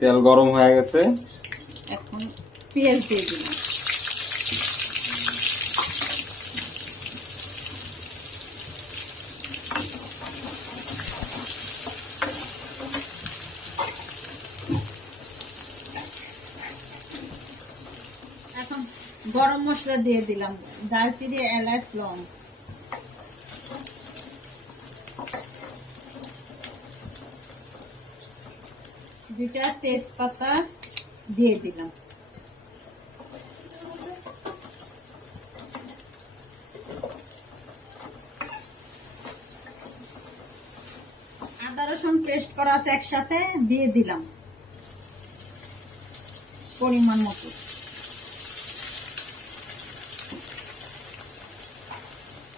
তেল গরম হয়ে গেছে। এখন পেঁয়াজ দিয়ে দিলাম। এখন গরম মশলা দিয়ে দিলাম। দারচিনি, এলাচ লং দুটা তেজপাতা দিয়ে দিলাম। আদা, রসুন পেস্ট করা আছে একসাথে দিয়ে দিলাম। পরিমাণ মতো।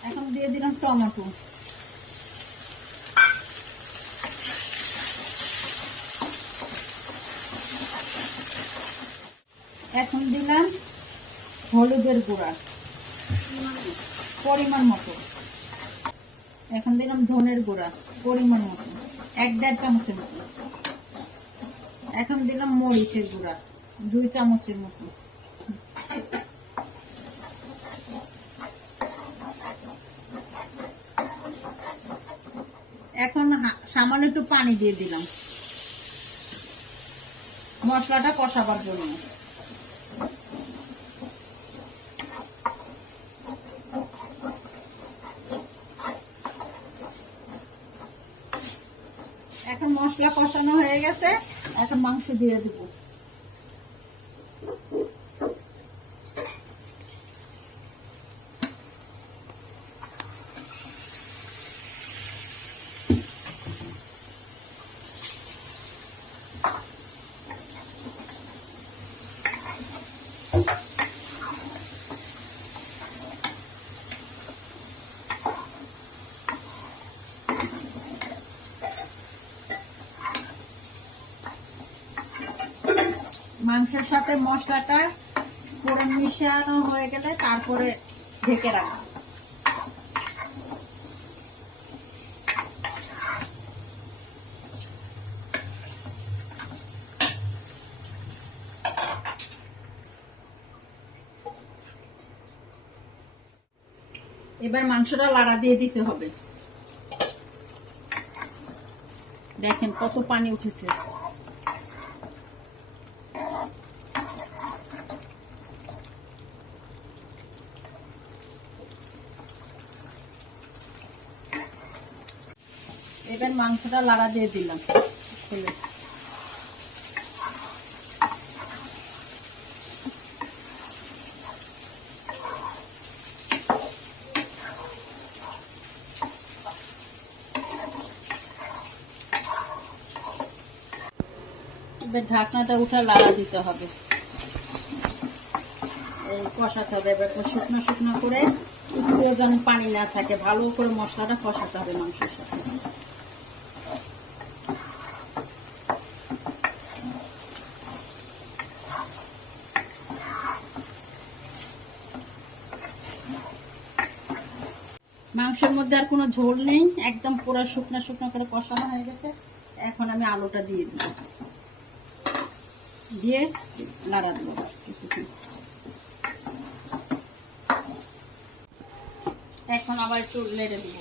এখন দিয়ে দিলাম টমেটো। এখন দিলাম হলুদের গুঁড়া, পরিমাণ মতো। এখন দিলাম ধনের গুঁড়া, পরিমাণ মতো, এক দেড় চামচের মতো। এখন দিলাম মরিচের গুঁড়া, দুই চামচের মতো। এখন সামান্য একটু পানি দিয়ে দিলাম। মশলাটা কষাবার জন্য। এখন মশলা কষানো হয়ে গেছে এখন মাংস দিয়ে দেব। মাংসের সাথে মশলাটা পুরো মিশানো হয়ে গেলে তারপরে ঢেকে রাখা এবার মাংসটা লাড়া দিয়ে দিতে হবে। দেখেন কত পানি উঠেছে। এবার মাংসটা লাড়া দিয়ে দিলাম। খুলে। এবার ঢাকনাটা উঠে লাড়া দিতে হবে। কষাতে হবে। এবার শুকনো শুকনো করে একটু যেন পানি না থাকে, ভালো করে মশলাটা কষাতে হবে মাংসের সাথে মাংসের মধ্যে আর কোনো ঝোল নেই, একদম পুরো শুকনো শুকনো করে কষানো হয়ে গেছে। এখন আমি আলুটা দিয়ে দিব দিয়ে নাড়া দেবো কিছুক্ষণ। এখন আবার একটু লেড়ে দিব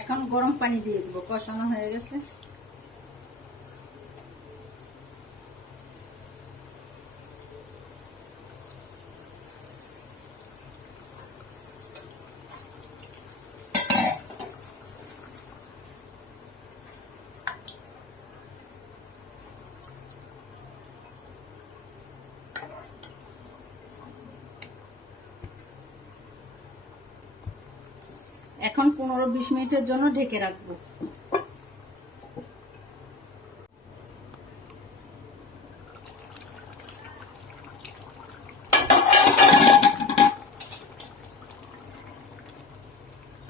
এখন গরম পানি দিয়ে দেবো কষানো হয়ে গেছে। এখন পনেরো বিশ মিনিটের জন্য ঢেকে রাখব।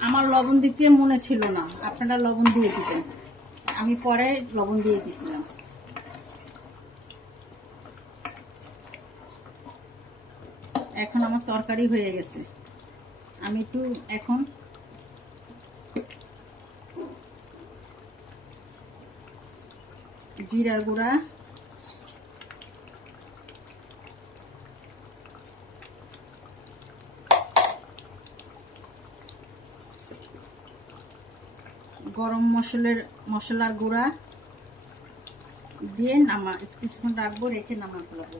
আমার লবণ দিতে মনে ছিল না। আপনারা লবণ দিয়ে দিবেন। আমি পরে লবণ দিয়ে দিছিলাম। এখন আমার তরকারি হয়ে গেছে। আমি একটু এখন জিরার গুঁড়া। গরম মশলার মশলার গুঁড়া দিয়ে নামা কিছুক্ষণ রাখব রেখে নামা ফেলাবো